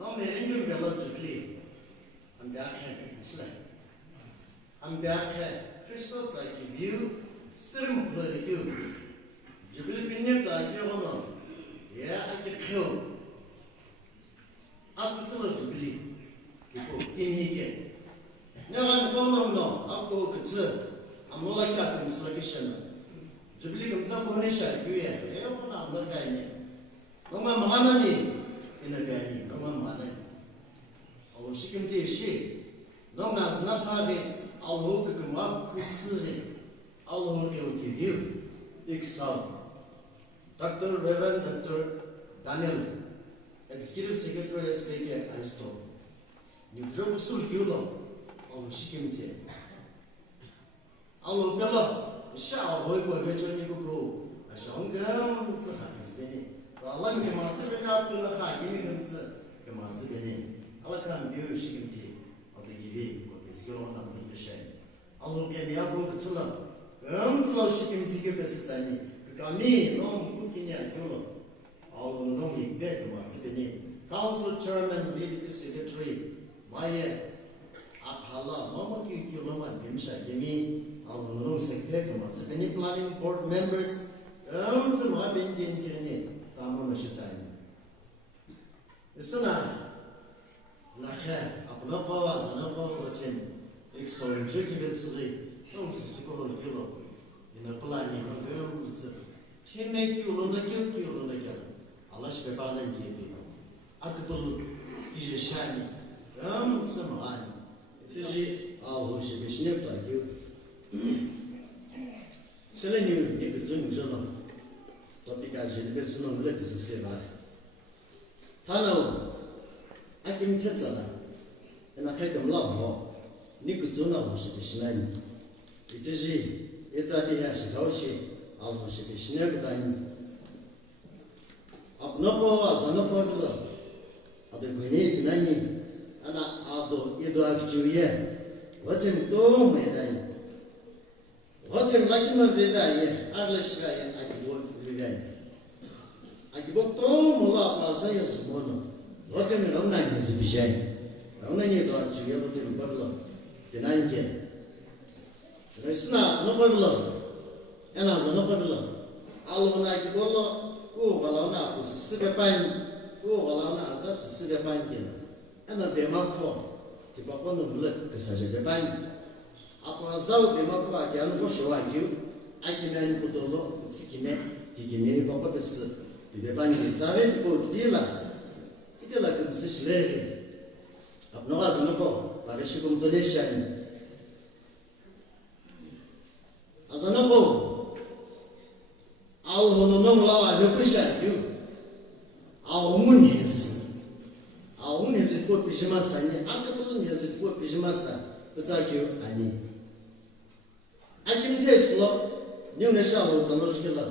nó mới anh dùng cái lời chụp đi anh bé khai cái này anh bé khai Christos tại cái view sớm một lời kêu chụp đi bên nhau tại cái họ nó anh cái kêu anh sẽ lời chụp đi cái cô kim hi cái nếu anh không nó anh cô cái gì anh muốn lại cái installation chụp đi cũng sao không nên xài cái gì cái họ làm được cái này nó mà anh này cái này nó mà anh Allah şikim teşi, namaz napavi Allah'u kıkıma kusuri, Allah'u kıvkiviu, iksav. Dr. Reverend Dr. Daniel, Executive Secretary SPK Aristo, Nükro usul kiulo, Allah şikim te. Allah bela, şa hoy boy veçerni kuku, aşağın gam zahakız beni. Allah mi kematı beni aptığına hakimi kımtı, kematı beni. Allah kan biu şikimti, atı gibi, o eskilondan bir şey. Allah kemiya bu kıtıla, gamsıla şikimti gibi sitani, kami nom kukinya yolo. Allah nom yikbe kematı beni. Council Chairman Lead Secretary, Maya, Aphala, Mama ki yoloma bimşa gemi, Allah nom sekte kematı beni. Planning Board Members, gamsıla ben gengirini, tamam şitani. Isana. Nakhe, apna pawa, zana pawa kochen, ek soinju ki betsli, nong sipsikolo kilo, ina plani nong gayam bitsi, time ki ulona kyal, alash bebanan gibi, akbul kije shani, gam samani, itici ahu shibishne plagyu, şeleni ne kızın jalo, topika jilbe sunon bile bizi sevar, tanav. Akim chetsala, ena kaitam lao ni kuzuna ho shibishnani. Itici, etzabi ya shikaushi, al ho shibishne gudani. Apnopo wa zanopo bila, ado gwini ginani, ana ado ido akchuye, watim to medani. Watim lakima vivaye, aglashgaye, akibok vivaye. Akibok to mula plazaya sumono. Hotem nong nai ni sibijai, nong nai ni doa cuya hotem bablo, jenai ke. Resna no bablo, ena zo no bablo. Allo na ki bolo, ku galau na ku sisiga pan, ku galau na azat sisiga pan ke. Ena demako, ti papa no bulat kesaja de pan. Apa azau demako agian ko showa kiu, agian ku dolo sikime, kikime papa bes, di pan ke. Tapi ti ko ditila. Ite la kum sishlege apno azno ko pareshi kum donation azno ko al hono non lawa yokusha yu aumuniz ko pijimasa ni akabul ni ko pijimasa bazakyo ani akim teslo nyune shawo zano shkila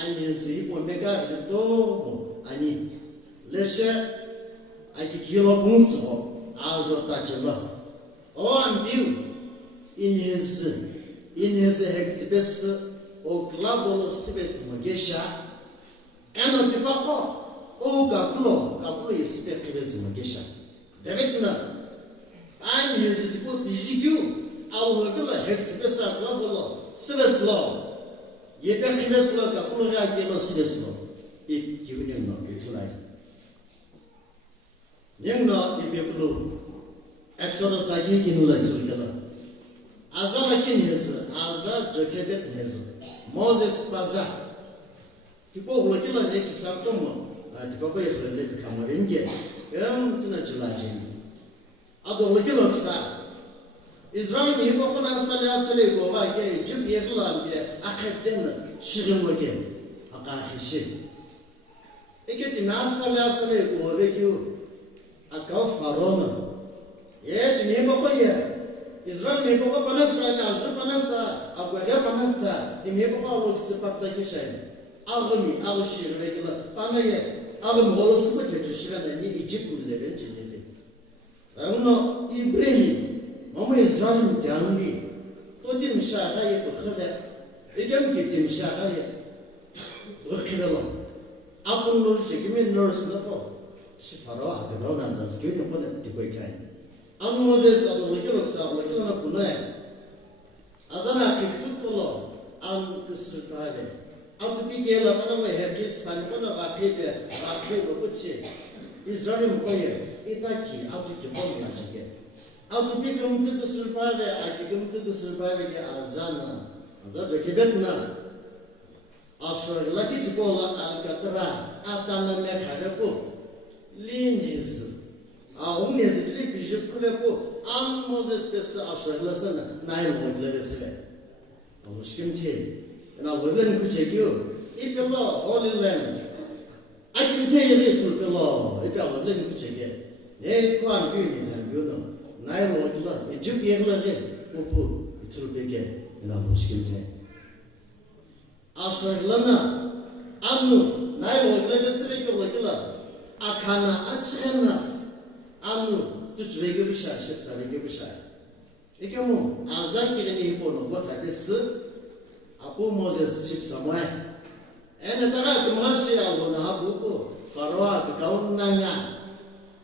ani si ko mega do ani leshe Aki kilo bunso, ajo tachelo. O ambiu, in his express, o glabolo sibes mogesha, eno tipako, o gakulo yesipe kibes mogesha. Davidna, and his tipo bijigu, our villa express a glabolo, sibes law. Yepe kibes law, gakulo ya kilo sibes law. It given no utilize. Yang no ibekulu Exodus agi kinula churkala azala kinhesa azar jokebet neza Moses paza tipo ulakila neki sabtomo tipo ko yefele kamarenge sina chulaji ado ulakila ksa Israel mi ko kona sale go ba ke Egypt yedula bi akheden shigimoke akahishi eketi nasale go vekyu Akau Farona, ye ni bapa ye, Israel ni bapa pananta, Azur pananta, Aguaga pananta, ni bapa lo sepak lagi saya. Agami, agushir regula, panaye, agam holos macam cakap ni Egypt pun leben jenis. Auna Ibrahim, mama Israel jangan तो दिन शाखा ये बखदा एकदम के दिन शाखा ये बखदा लो अपन nurse के में नर्स ना तो 시파로 아들로 나서 스케이트 보는 듣고 있잖아요. 안 모세스 아도 로기록사 로기록나 보내 아자나 그쪽으로 안 그스를 가야 아우트 비게라 파는 왜 해피스 반거나 바페베 바페고 끝이 이스라엘 뭐에 이따기 아우트 기본 나지게 아우트 비금즈 그스를 봐야 아기금즈 그스를 봐야게 아자나 아자 저기bet나 아셔라기 죽고라 알카트라 아타나 메카베고 리니스 아옹네스 리비십 그베고 안 모세스 베스 아셔라서는 나이 모글레스레 무식임티 나 원래는 그 제기요 이 별로 홀리랜드 I can tell you little below 이 별로 원래는 그 제기 내 과한 비밀이 잘 비우는 나의 원래는 이 집 예글레 오프 이틀 베게 나 무식임티 아서글라나 안누 나의 원래는 쓰레기 원래라 아카나 아치레나 안누 주주에게 비샤 십사에게 비샤 이게 뭐 아자기를 이보는 뭐 다베스 Apo Moses ship somewhere. And the Marshall will have Buko, Faroa, the Gaunaya.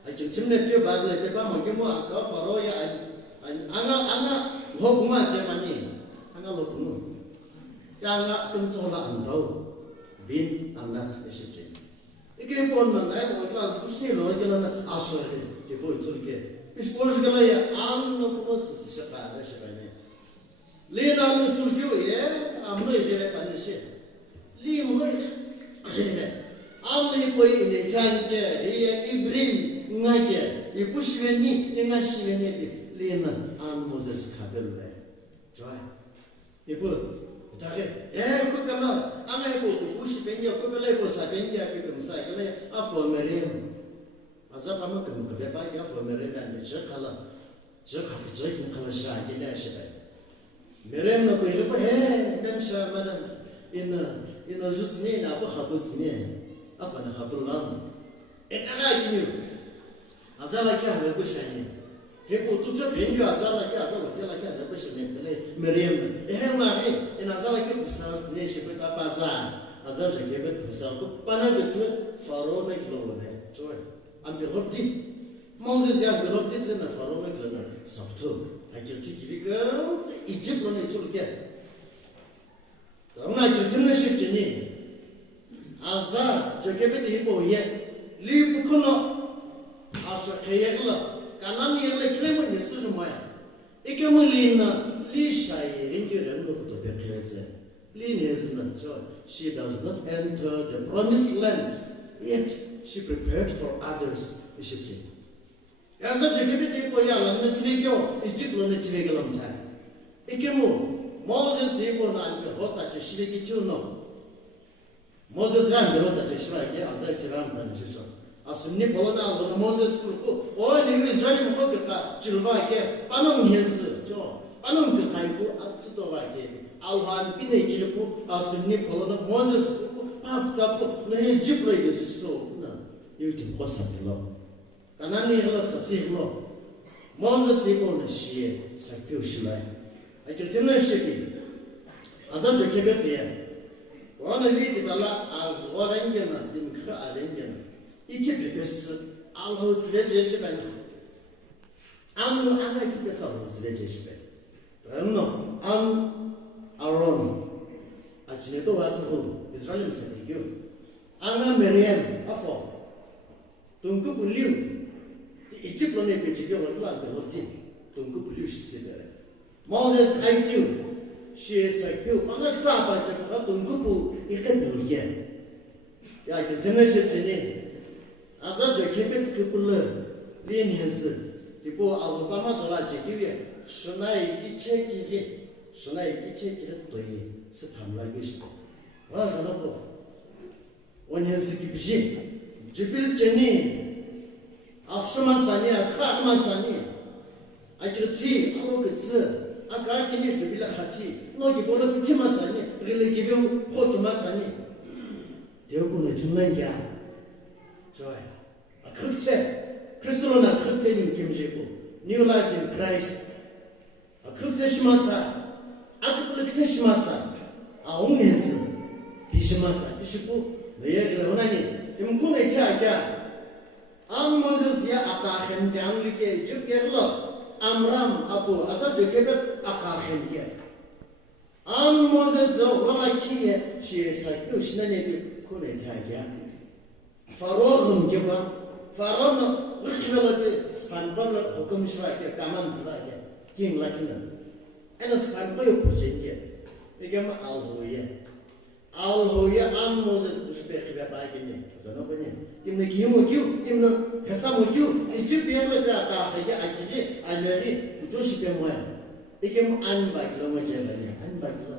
I can timid you by the Pamagimo, Faroya, and Anna Hokuma Germany, Anna Lokumu. Yanga Consola and Dow, Bin and not a ship. The game on the night of class pushing Logan Asher, the boy to get. It's Portugal, I'm no Moses Shapa, Lean on to you, yeah? I'm not very punished. Leave me. I'm going in a time here, you bring Nike, you push me in my shivany, Lena, and Moses Cabell. Try. You put Target, cook them up. I'm able to push Penny or Coca-Cola, Sabenga, people cycle, up for Mariam. As I'm a Coca-Cola, for Mariam and the color. Jerk of the drinking color shine in that ship. Miriam no pwede pa dem siya madam in a just ni na po habot ni apa na habrulam etana kinyo azala kya ha ko siya ni he po tu jo benyo azala kya azala kya ha ko siya ni tele Miriam ma ni in azala kya pusas ni siya pa paza azala je ke pusa ko pana de faro me kilo ne joy am de hotti Moses ya de hotti le na faro me kilo na sabto I can take you Egypt on it to get. I'm not in the ship. Azar, Jacobet Hippo yet. Leave Pukuno, Asha Kayagla, Kanani like Lemon is Suzumaya. Ikamalina, Lisha, Injured and look to the place. Lin is not joy. She does not enter the promised land, yet she prepared for others. Egypt. As a Jacobet Poyal, and the Tigo, Egypt on the Tigalam time. Ikemu, Moses Ebo and the Hota Shiki Chuno. Moses ran the Hota Shrike, as I tiram and Jisha. As Nipolana, the Moses Kuku, or the Israeli Hokaka, Chilvake, Panon Hens, Joe, Panon Kaiku, Atsutovake, Alhan Pinekilipu, as Nipolana, Moses Kuku, Papapo, the Egypt is so. You can possibly love. Kanani hela sasihlo. Moses ipo na shie sakyo shilai. I can tell you shiki. Ada jekebet ya. Wana liti tala az warengena dimkha alengena. Ike bebes alho zveje shiben. Amno ama ike besa zveje shiben. Amno Aaron. Achineto watu Israel msatigyo. Ana Miriam afo. Tunku buliu. Egypt on a page of land, the Hotin, don't go pollution. Moses, I do. She is like you. I'm not trying to go, you can do again. I can finish it today. As I keep it, people learn. Lean his people, Alabama, the large give you. Should I check it? Should I check it to you? Sit like this. What's another? When he's a ship, Jibil Jenny. Akshamasani, Akhamasani. I can see, I look at sir. I can't get to be like Hati. No, you go to Timasani, really give you Hotumasani. You're going to Manga. Joy. A Kurte, Christona Kurte in Kimjibu. New life in Christ. A Kurteshmasa. Akuteshmasa. Aunges. Hishmasa. Tishipu. The Yeganani. Imkune Taga. Ang Moses ya akakhen jam like jub gerlo Amram apu asa dekebet akakhen ke. Ang Moses wala kiye she is like ushnane bi kone jaya. Faro ke ba Faro rikbelate spanpal hukum shwake tamam shwake king lakina. Ena spanpal purcheke. Igam Alhoya am Moses respect be ba kene. Zano bane. Imne kimu kyu imne kasamu kyu Egyptian le ta khaya ajije alari utoshi be moya. Igam an ba kilo mo jebane an ba kilo.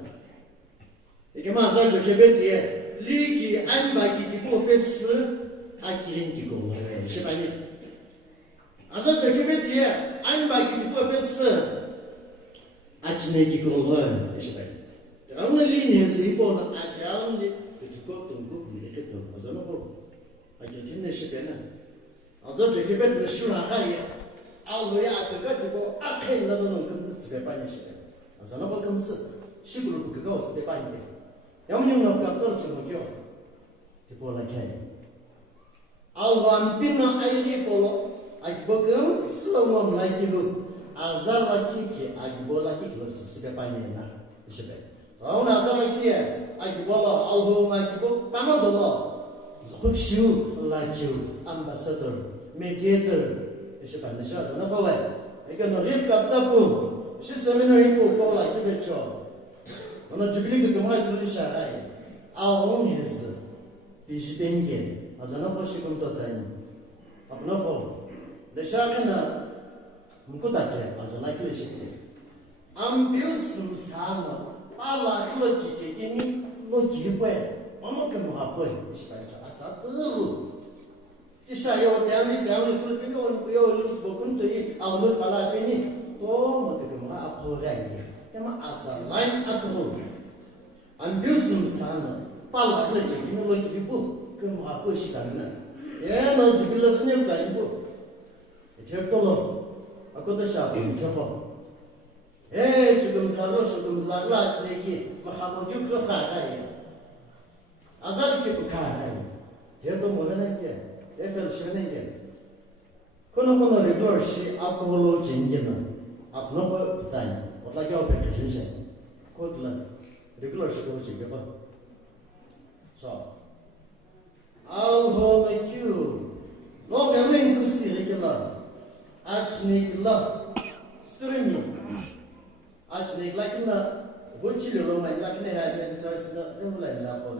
Igam azar jo kebetiye liki an ba ki ko pes akirin ki ko re shibane. Azar jo kebetiye an ba ki ko pes achne ki ko re shibane. Only in his people at the only to go to cook the little as a noble. I can finish it. As though to give it the Shura Haya, I'll be at the gut to go. I can't let them come to the Spanish. As a noble comes, she will go to the bank. Young of Captain to go. People like him. Although I'm Pina Polo, I book him slow on like you. Azara Kiki, I go like it was the Spanish. Ona zama kia agwala alho magibo pamadolo zhukshu lachu ambassador mediator ishe panisha zana bawa ega no rip kapsapu shi semino hipo kola kibecho ona jubili ke mai tu sharai alhon hes bijibenge azana boshi kunto zani apno ko de shakana mukutache azana kilishite ambius musama Allah loji ini loji boy, mama kamu apa? Istilahnya atau jika yo tiang tu pikir yo lulus bukan tu ini awal pala ini, to maka kamu apa lagi? Kamu atau lain atau ambiusum sana, pala loji ini loji bu, kamu apa istilahnya? Ya loji bila senyum kan bu, itu kalau aku tu siapa ini coba. Cukup zala sedikit, mahamujuk ke kaya. Azal ke kaya. Dia tu mana lagi? Dia felsi lagi. Kono regular si alkohol jenjena, apno per design. Orang lagi apa kerja? Kau tu lah regular si kau cakap apa? So, alkohol itu, lo memang kusi lagi lah. Ajni lah, seremi. Actually, like in the Buchi room, I like the head and search the England level.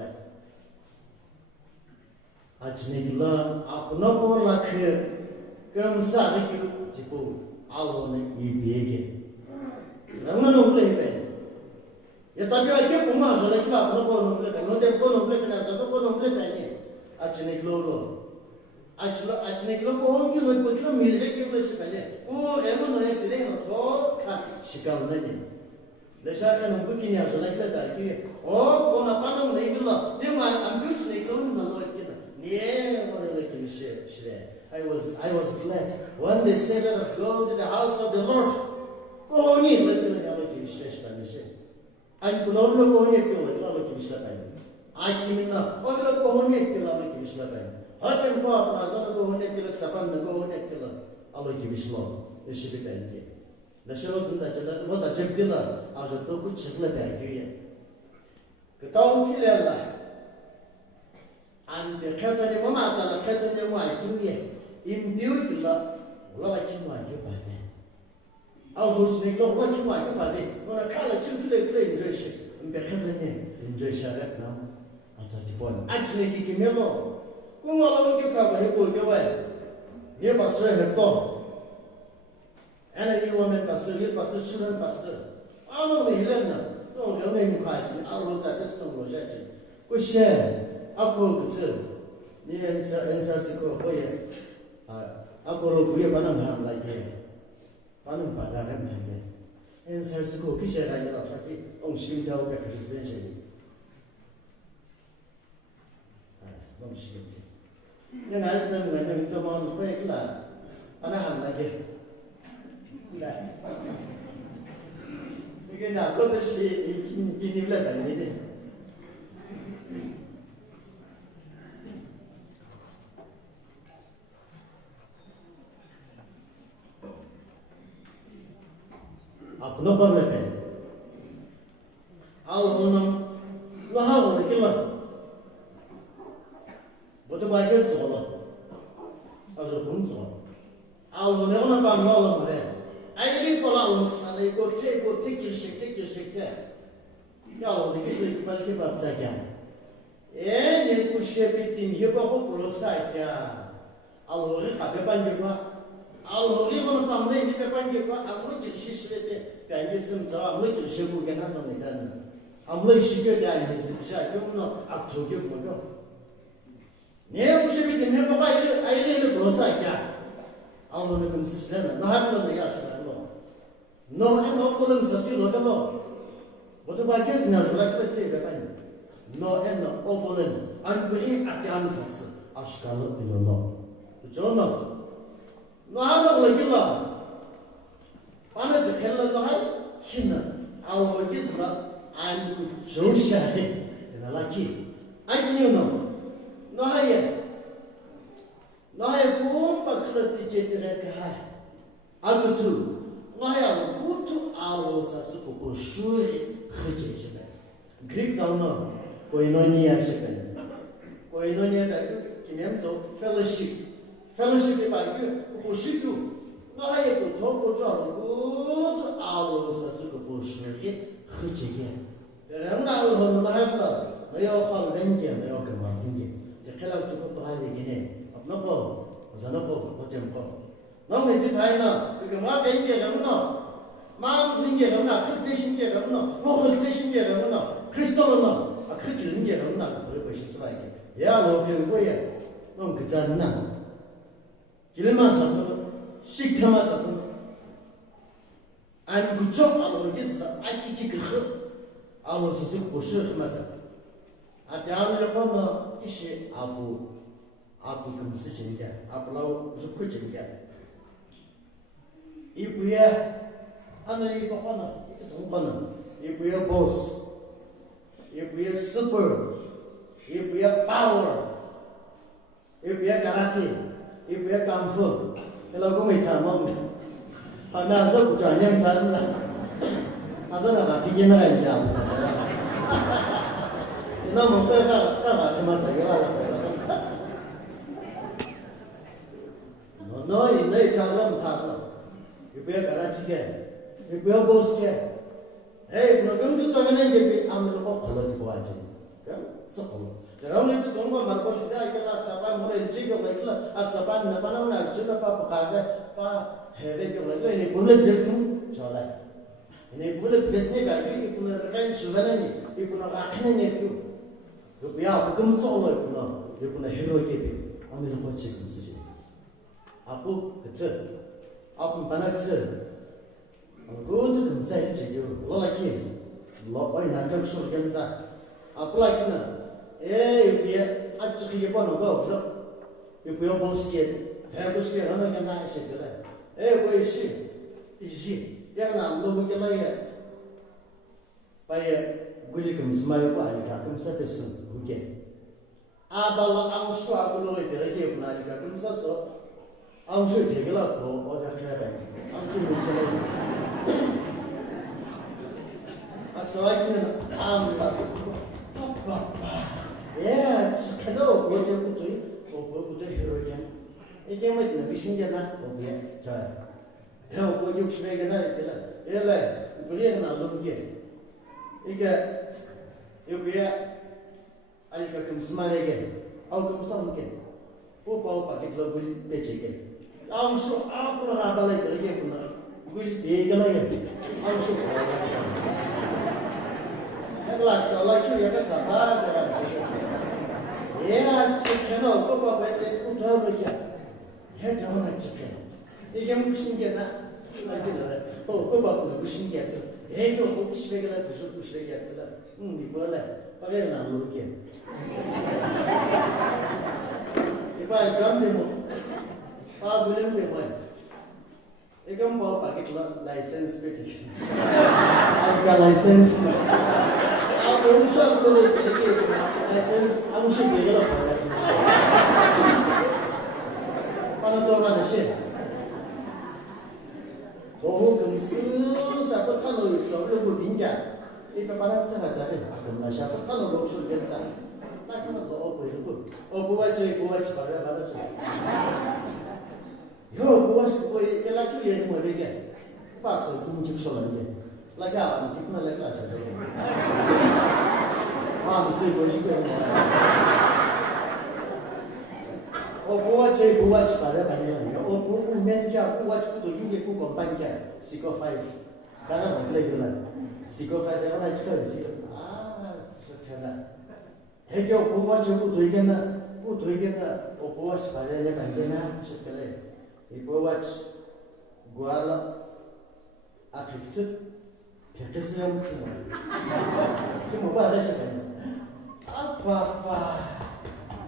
Actually, learn up no more like here. Come, Sadik, Tipo, Alone, Ebig. I'm not playing. Yet I get Pumas like that, no one of them, not a one of them as a no one of them. Actually, Lolo. Actually, look home, you would put your music with Spanish. Oh, everyone had today at all. She got many. The Shakan of Booking as like that. Oh, on a panel, they will. They might unusually go in the Lord. Yeah, what a little share. I was glad when they said, let us go to the house of the Lord. Go on in, let me know what you Spanish. I could not look on it, look in Spanish. I came in up. Oh, look on it, look in Spanish. Hacım bu aprazana bu honektilik sapan bu honektilik Allah gibi şlo işi bir belki. Neşelosunda çeler bu da cebdiler azıttı bu çıkla belki. Kıtav kilerler. Ande katani mama azala katani mu aykiye. İmdiyor ki la ola kim var ki bade. Al hoşnekle ola kim var ki bade. Ona kala çıkıle kule ince şey. Imbe katani ince şaret nam. Azati bon. Açne ki kimelo. Kung walang kita bahay po kaway, niya pastor heto. Ano yung wamen pastor, yung pastor children pastor. Ano may hilang na? Kung gawin yung kaji, alo sa testong mo siya. Kung siya, ako kutu, niya answer si ko boye. Ako ro kuya panang ham lagi, panang padaran lagi. Answer si ko kisah lagi lah, tapi orang sih tahu ke Kristen sih. Orang sih. Nhưng mà dân người mình cho mong quê cái là nó hẳn là gì đấy cái nào có thể chỉ như là tại vì đi no problem. Alhunam, no how will kill. But if I get so, as a punzo, I'll never find all of them. I live for looks and they go take your shake there. Y'all, the Bishop will keep up again. And you push it in here, I'll hold it up a banjo. I'll hold it on a family, a banjo. I'm looking at shish, and get some I'm looking at Shibu and not only done. I'm looking at sugar down his shot, you know, up to you will go. Never should be the member I live close like that. I'll look consistent, no happen on the yash. No, and no problems are still local. What about kids now? Like the no, and no, problem. I'm bringing at the answers. Ashkalo in the law. The journal. No, I don't like you. One of the Keller, Hina, our Gisla, and Josha, and I like it. I knew no. No, I am. No, I have one but created I go to. No, I am good to our Sasuko, surely. Greeks are not Koinonia shipping. Koinonia, fellowship. Fellowship by you, who should you? No, I could talk with John. Good hours as you could push again. The Randall home have love. They all call Vengeance, they all come out thinking. The fellow to put behind again. Of no ball, was a no ball, what you call. No, we did I know. You can walk in here, I don't know. Mom's in here, I'm not. Christian here, I'm not. No Christian here, I'm not. Crystal, no. A Christian here, I'm not. Which is like it. Yeah, no, you're away. No, because I'm not. Kilmasatu, Shiktamasatu, and good job along this. I think you could. I was a super sure myself. At the other corner, Ishi Abu conversation again. Abu the preaching again. If we are under if we are boss, if we are super, if we are power, if we are karate. If we are kung fu, hello, go with our mom. I'm not so good. I'm not going to get married. You know, no, you know, it's a long time. If we are garage again, if we are boss again, hey, no, don't you come in and give me. I'm going to go watching. So, the only to go on my body, I cannot survive more than chicken like that. I've survived the banana, Papa, headache like any bullet business, Chola. In a bullet business, I think you can revenge sovereignty, you can action it too. You be out, become solo, you can a hero give it. I'm in a hot chicken decision. Apu, the turn. Up in Panaxer. I'll go to them, say to you, like him. Lock by Nato Shoganza. Apply now. If we are actually upon a go, if we are both scared, have to stay on again. I said, where is she? Is she? There now, look at my head. By a William smile by Kakum Sappison, who came. Abala, I'm sure I could know it again, like Kakum Sasso. I'm sure take a lot or the traffic. I'm sure so I can, yeah, hello, what you could do, or what could hero again? It came with the vision, or yet, child. Help what you say, and I believe now, look again. You be I can smile again. I'll come some again. Poor particular will be again. I'm sure I'm going to have a letter again. Will be again. I'm sure. Like so, like you, yes, yeah, chicken, no, go back and put over here. Head on a chicken. You can push and get that. Oh, go back and push and get it. Hey, go push regular, push regular. You will let, but then I'm looking. If I come to him, I'll be one. You can buy a packet license British. I've got license. I'm sure going to take license. I'm sure you will. I'm not going to share. Oh, come soon. 목소리 괜찮아. 나 그만 너 보이고. 보아지 바라 저. 요 보아지 보이 kelaju ye mo dege. 박스 kumjik solanje. Lagi apa? Kita lagi lah saja. mesti boji ko. 보아지 바라 많이 요. 우메지가 보아지 또 유게 고 컴파니야. 시코 5. 나가 먹래 시코 5 내가 나 지금 좋다. 해교 보아지고 되겠나? 보아지 바라야 안 되나? 싶길래. 이 보아지 guala affected petroleum cuma apa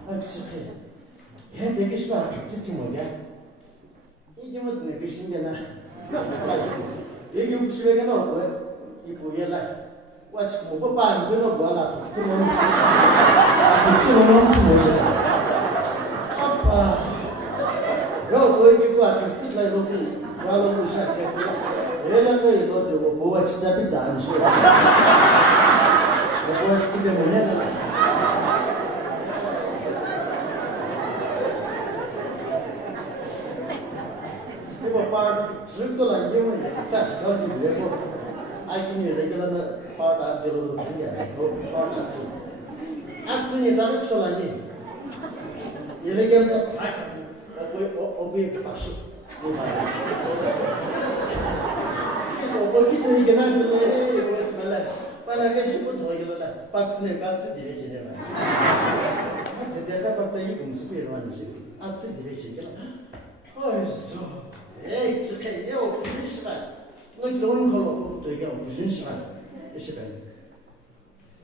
anjir ya 되게 싫어 affected 뭐야 이게 뭐 내가 신기하나 얘기 없으면 뭐 이 보여라 와치 뭐 빠는 거는 뭐라 그러면 affected 뭐야 요 보이고 affected 라이고 Kalau usah kayak enak tuh itu tuh bawa tapi jangan suruh. Bawa tidak mana lah. Ini bapak suruh lagi mana? Saya sudah di bawah. Aku ni lagi lah part jalur dia. Part aku ni tarik soalnya. Ini kita obi pasuk. begitu higenan malah panagnya sebut hoilah paksne patsi direce mah jadi apa ini kumspi romansi atsi direce oh so 저게 요 시간 뭐 이런 걸로 또 이게 무슨 시간 이 시간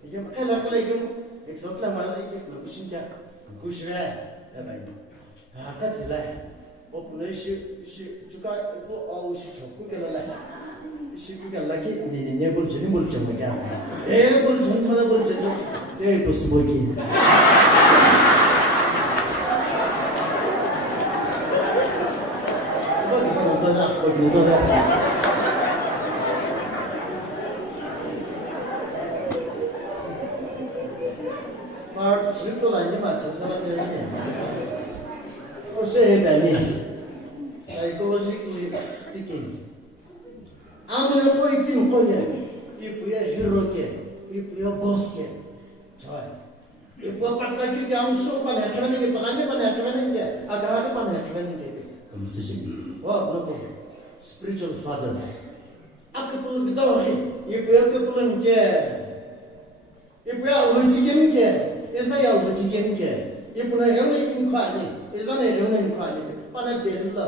이게 막달라 이게 엑소트라 말라 이게 무슨 자 구시래 야바이 아까 들라 population juga itu awusi cukup kalau lah juga lagi ini boleh cuma kan boleh cuma boleh jadi itu sebagai sebagai nonton part cerita lainnya macam salah ini saya ini psychologically speaking, आमने कोई team कोई है, ये पूरा hero के, ये पूरा boss के, चाहे, ये वो पता कि हम शो पर हैकरने के तगाने पर हैकरने के, आगारे पर हैकरने के, हम सिचुएशन, वो अपना को spiritual father, आपके पुल कितना है, ये पूरा लॉजिकल के, ऐसा या लॉजिकल के, ये पूरा ह्यूमन इंक्वायरी, ऐसा नहीं ह्यूमन इंक्वायरी, पाने बेलला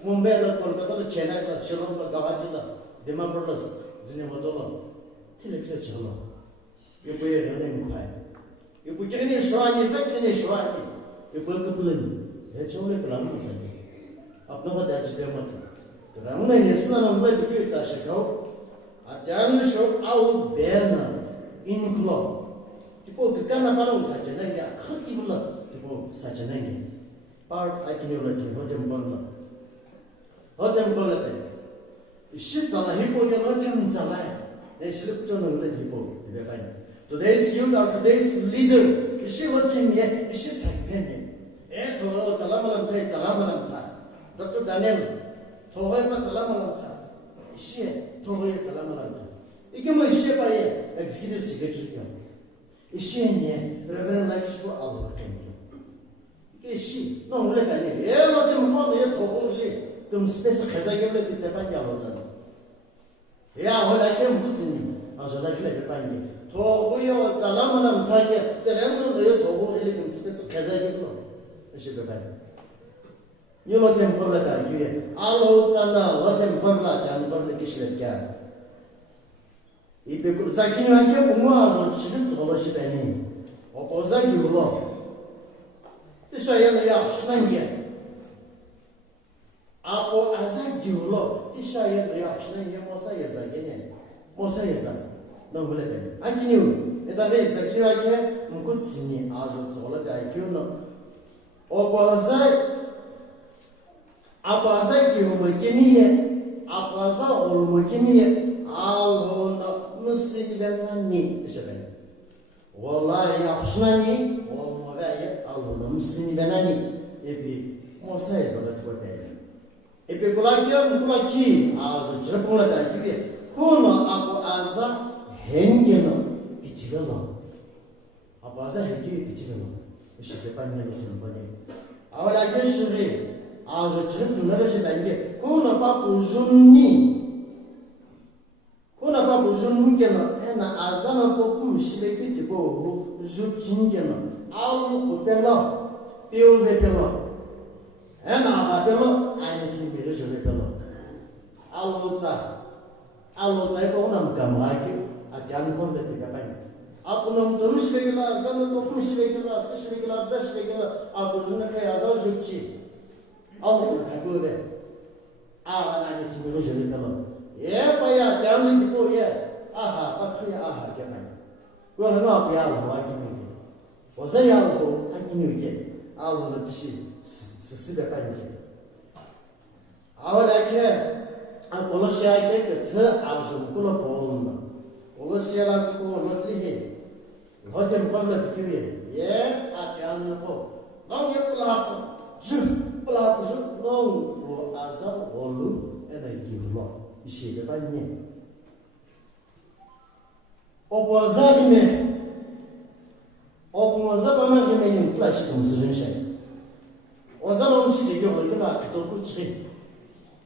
मुंबईला कोलकाताला चेन्नईला शिलाँगला गुवाहाटीला दिमापुरला जिनेवाला किले चलो ये बुए रहने मुखाए ये बुए कितने शुआनी ये बुए कबूलन ये चोले कलाम मसाले अपना बात आज के मत तो रामुने नेसना नंबर बिके चाशकाओ आत्यान शो आउ बेरना इनक्लो tipo kekana parang saja nanya khati bulla tipo saja nanya part itinerary hotem bola shit zala hipo ya hotem zala slip jono le hipo be bai today's youth or today's leader shi hotem ye shi sakpen to zala malam ta Dr. Daniel thoy ma zala malam ta shi thoy zala malam ta ike mo shi bai executive secretary shi ne reverend like for all के she ना उन्हें कहने ये लोग जो मुझे ये थोड़े तुम स्पेस खजा के लिए कितने बार क्या होता है या हो जाए मुझे नहीं आज जाए के लिए पाएंगे थोड़े यो चला मना मुझे के तेरे में ये थोड़े लिए तुम स्पेस खजा के लिए ऐसे तो पाएंगे ये लोग जो मुझे लगा ये आलो चला वो जो मुझे लगा जानवर ने किस लिए क्या ये पे कुछ साकिन आके उम्मा आज चीज़ चला शी पाएंगे और quasi yellow Saya melihat senangnya. Apa asal jual? Saya melihat senangnya masa ya zagenya. Nah boleh kan? Akhirnya, itu mesra kira aja mungkin sini aja soalnya kayak kira. Apa asal jual begini? Apa asal orang begini? Alhono mesti bilang ni, siapa? Wallahi yaxshınani, olmagay alınım sinbenani. Epi mosay zalat koyayım. Epi kulaki ağzı çırpınla belki kono aku aza hengeno bitirelo. Abu aza hengi bitirelo. İşte panne bitirelo. Awala geçiri ağzı çırpınla şey belki kono papu junni. Kono papu junni keno ena azana pokum şibeki tipo jupçin keno. Al upelo. Piu ve pelo. Ena pelo aynı kimi jele pelo. Alutsa itu orang gamlaki, akan kon lebih apa? Aku nom terus begila, zaman tu pun sebegila, sebegila, sebegila. Aku dulu kaya azal jupci. Aku kagu be. Awalnya cuma lu jadi kalau. Ya payah, jangan itu ya. Aha, pakai aha jangan. Gua nak apa ya, lagi ni. Saya aku ini ni. Aku nanti sesudah panjang. Awalnya Olosya ke tı arzum kula boğulma. Olosya ko notlihi. Hotem pamla bitiyor. Ye akyanı ko. Long yapılah. Jü pılah jü long bu azam olu enerji lo. Bir şey de ben ne? O bazar mı? O bazar bana yemeğin klaşı mısırın şey. O zaman şey diyor ki bak topu çık.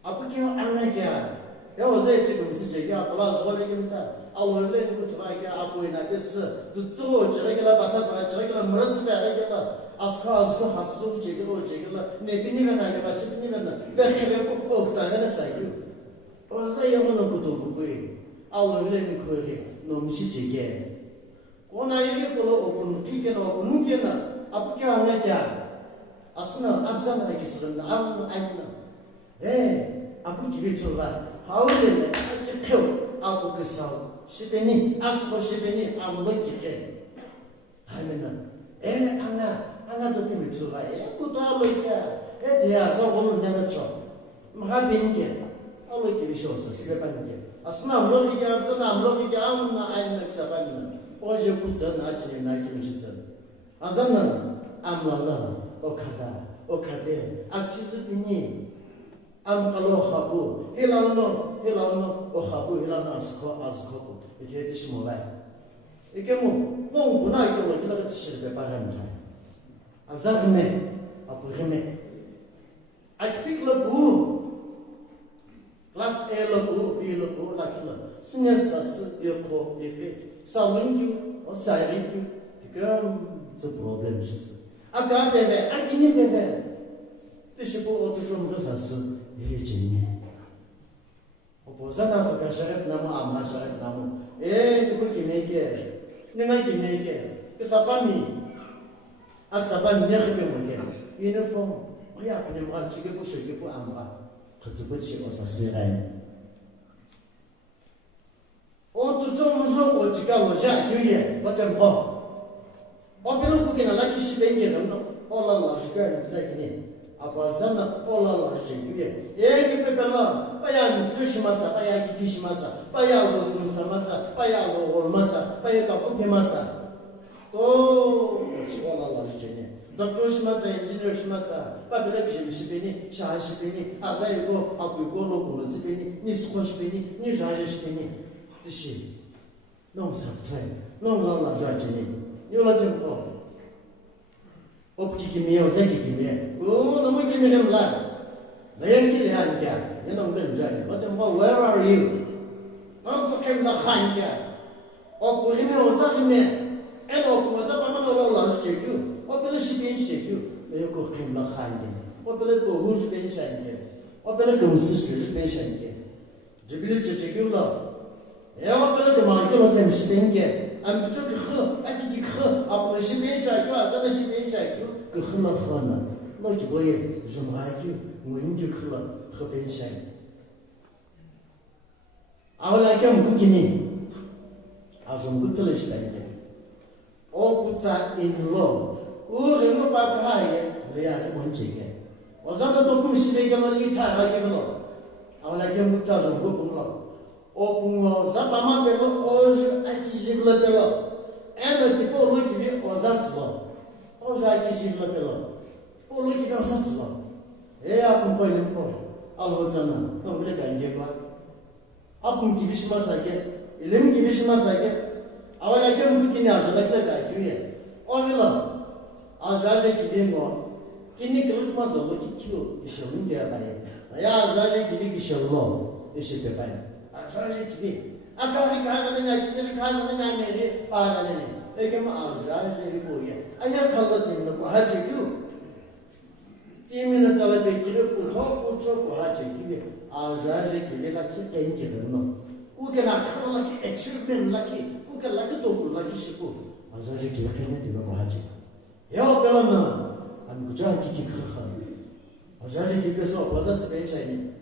Apa kau anak ya? Ya, saya cakap mesti jaga. Kalau soal ini macam, awal ni aku tu baik aku ini nak kes. Tujuh jaga lah pasal jaga lah merasa baik lah. Aska hapsu jaga lah. Ni mana ya? Pasal ni mana? Berkata aku jangan saya. Kalau saya mana aku tu aku. Awal ni aku ni nomsi jaga. Kau nak ini kalau aku mungkin lah. Apa kau anak ya? Asal abjad lagi sebentar. Aku gibi coba. Hawle aku kesal. Sipeni, asal sipeni, ambil kita. Hamilna. Anak tu tiada coba. Aku tahu dia. Dia zaman mana coba. Maka benci. Aku gibi shosa. Siapa benci? Asal ambil kita, ambil kita, amna ayat siapa ni? Oje kusan aja ni naik kusan. Asal amla okada. Aksis ini. Am kalau khabu, hilauno, khabu, hilauno asko, itu semula. Ikemu, nong guna itu lagi lagi cerita paham tak? Azar me, apa me? Akpik lebu, kelas A lebu, B lebu, lagi lah. Senyasa eko, sawinju, sayinju, ikam seproblem sih. Agak bebe, agini bebe. Disebut orang tu semua sah. Jenis. Oposan atau kasar nama amna syarat nama. Itu kini ke? Nengai kini ke? Kesapani. Aksapani ni apa mungkin? Uniform. Oh ya, punya orang cikgu pun cikgu amra. Kerja cikgu sasirai. Oh tu cuma musuh cikgu wajah dia, macam apa? Oh belum bukan lagi si bengi orang. Oh Allah cikgu bisa kini. Apa zaman Allah cikgu dia. Kita perlu payah cuci masa, payah kiki masa, payah losum masa, payah lor masa, payah kapuk masa. Oh, Allah cikgu. Doktor masa, engineer masa, pabila bishi bini, shah bini, azai go, abu go logo bini, ni skosh bini, ni jajish bini. Dishi, non sabtway, non Allah cikgu. Yola cikgu. Opti kimia, zeki kimia. Oh, nama kimia lah. Layan kilihan kia. Ni nama lenjai. Macam where are you? Aku kem nak khan kia. Aku kimia osa kimia. Aku osa paman orang lalu cikgu. Aku bela sipin cikgu. Aku kem nak khan dia. Aku bela kohus pension dia. Aku bela gemsi pension dia. Jadi cikgu lah. Aku bela kemana kalau tem sipin dia. Am tu kekh, aku kekh. Apa sipin saya? Apa sipin saya? Kekh khana. Lagi boleh jumlahnya mungkin kekh kepensian. Awalnya kamu begini, asam betul sekali. Oh putra in law, orang apa kaya, dia mencegah. Wazat tu pun sebagai lagi tak lagi belum. Awalnya kamu putra jumlah pun belum. Oh pun wazat lama belum, oh aji sebelum belum. 애는 tipo 로이기 어자츠로 어자기 시블로 로이기 어자츠로 애야 공부하는 거 알고잖아 너무래 간게봐 아픈 기비시마사게 일름 기비시마사게 아와야 경기니 아주라게 가주에 어밀어 아자제 기빈고 기니 그룹마도 로기 키우 이셔는 게 봐요 야 아자제 기비 기셔로 이시게 봐요 아자제 기비 아까리 가가느냐 기들이 가가느냐 내리 빠가느니 이게 뭐 아자제 뭐야 아야 칼로팀은 뭐 하지요 팀은 잘배기를 고토고초 하지요 아자제 기비가 키텐기는 우게나 칼로라기 에치르벤라기 우게라기 도불라기 싶고 아자제 기비는 이거 하지 야 별로는 안 그저 기기 크하 아자제 기비서 버자스 벤차이니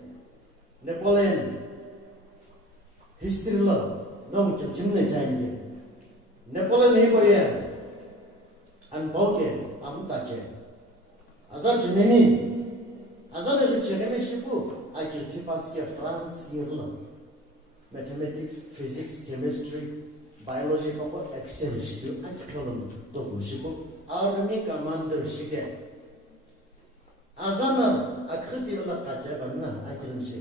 네폴레온 히스토리로 너무 좀 짚는 자인데 네폴레온 해보에 안 보게 아무다제 아자 주님이 아자를 지내면 싶고 아기 티파스게 프랑스 일로 mathematics, physics, chemistry, biology को excel शिकू आज कलम तो बुशिको army commander शिके आजाना अखती वाला काचे बनना आखिरन से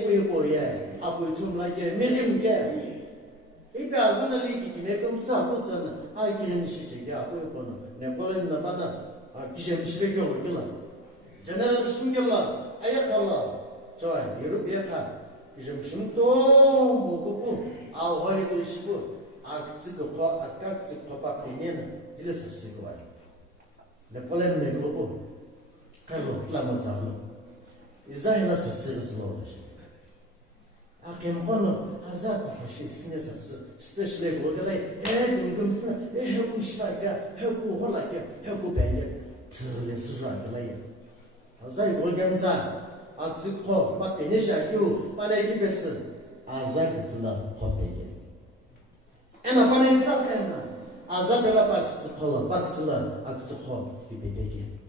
निको ये आपको तुम लगे मिडियम के इधर आजाना लिखी कि मैं तुम सब कुछ ना आखिरन से ठीक है आपको बोलो नेपोलियन ना बना किसी मिस्टर क्यों बोला जनरल सुंगला आया कला जोए यूरोपीय का किसी मिस्टर 뭐고 아워리도 시고 악스도 거 아까스 거바 되는 이래서 쓰고 와요. 네폴레온 메고고 칼로 클라마자로 이자이나서 쓰르스로 아케모노 하자고 하시 스네서스 스테시레 고들에 금금스 해고 시바가 해고 홀라게 해고 배게 틀레스 라들라야 하자이 고gem자 악스코 마테네샤교 파레기베스 아자그즈나 호베게 에나 파네자페나 아자벨라 박스 콜라 박스라 악스코 비베게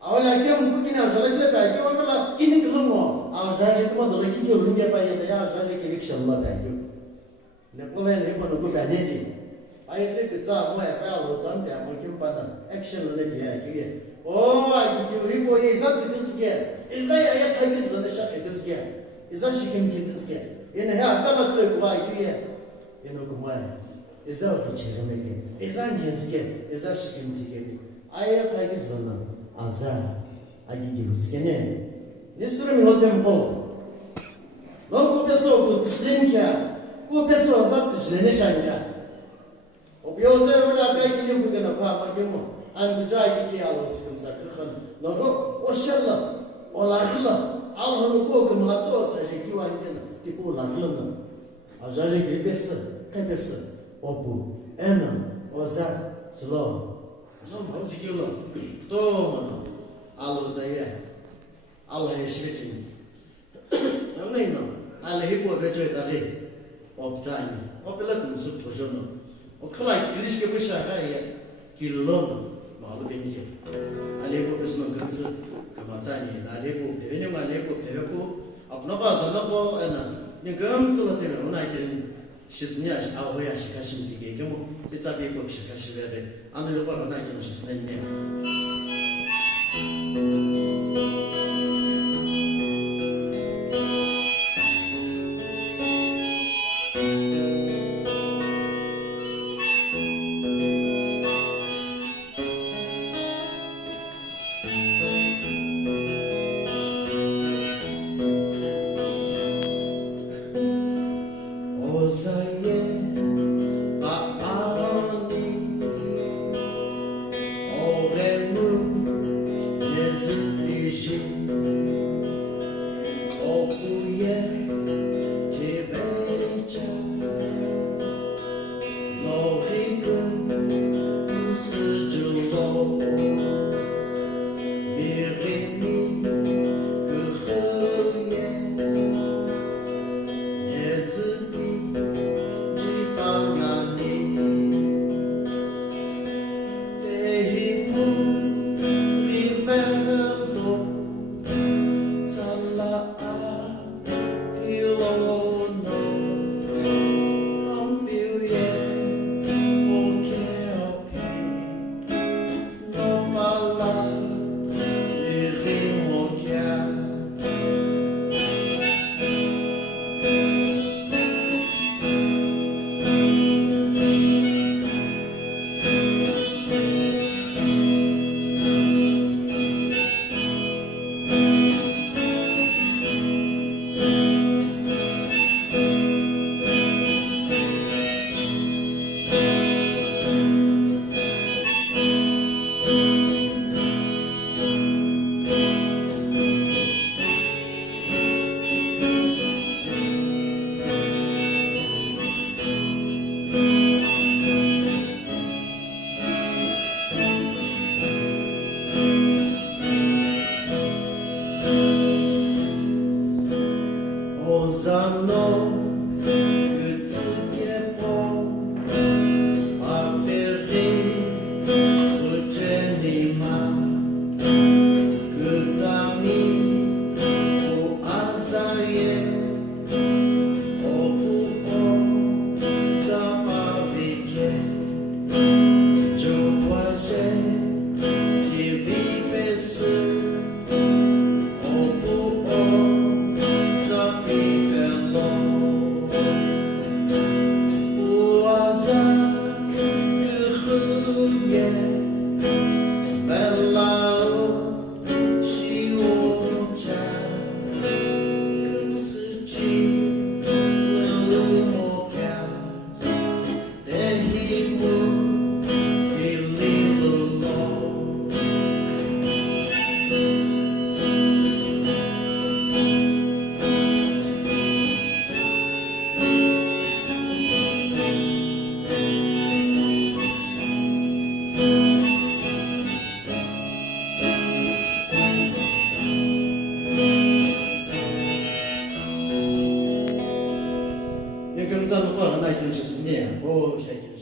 아올라게 무기나 저렇게 가게 오늘라 기니 그러고 아자제 그만 돌아기 겨루게 봐야야 아자제 기릭션라 가게 네폴레온 해보는 거 가네지 아이들 그자 뭐야 빨로 잠배 뭐김 받는 액션을 내게 오 아이고 이거 이자 지스게 이자야 타기스도 샤케 그스게 이자 시킴 티스게 얘네 아까가 그래 봐 이게 얘는 그거야 이자 비치르메게 이자 년스게 이자 시킴 티게 아예 타기스도 아자 아기기 그스게네 니스르미 노템포 너 고배서 그 스링이야 고배서 자트 지내샤냐 오비오세르라 가이기 부게나 파마게모 안 그자이기 알로스 금사 그건 너도 오셜라 올라글라 알하는 거 그만서 사실 기와이는 tipo 라글는 아자리 베베스 베베스 오부 에는 오자 슬로 좀 어지기로 또 알로자야 알라의 시베지 너네는 알레히 보베저다리 업자니 업벨라 금수 도전은 오클라이 일시게 부샤가에 길론 말로벤기 알레고 베스는 금수 그마자니 알레고 베베님 알레고 베베고 अपना बाज़ार को है ना निगम चलते हैं उन्हें क्या शिस्निया आवाज़ शिकायत की गई क्यों पिताबी को शिकायत है अन्य लोगों को ना क्या शिस्निया 更在路过那一天是10年，哦，谢谢。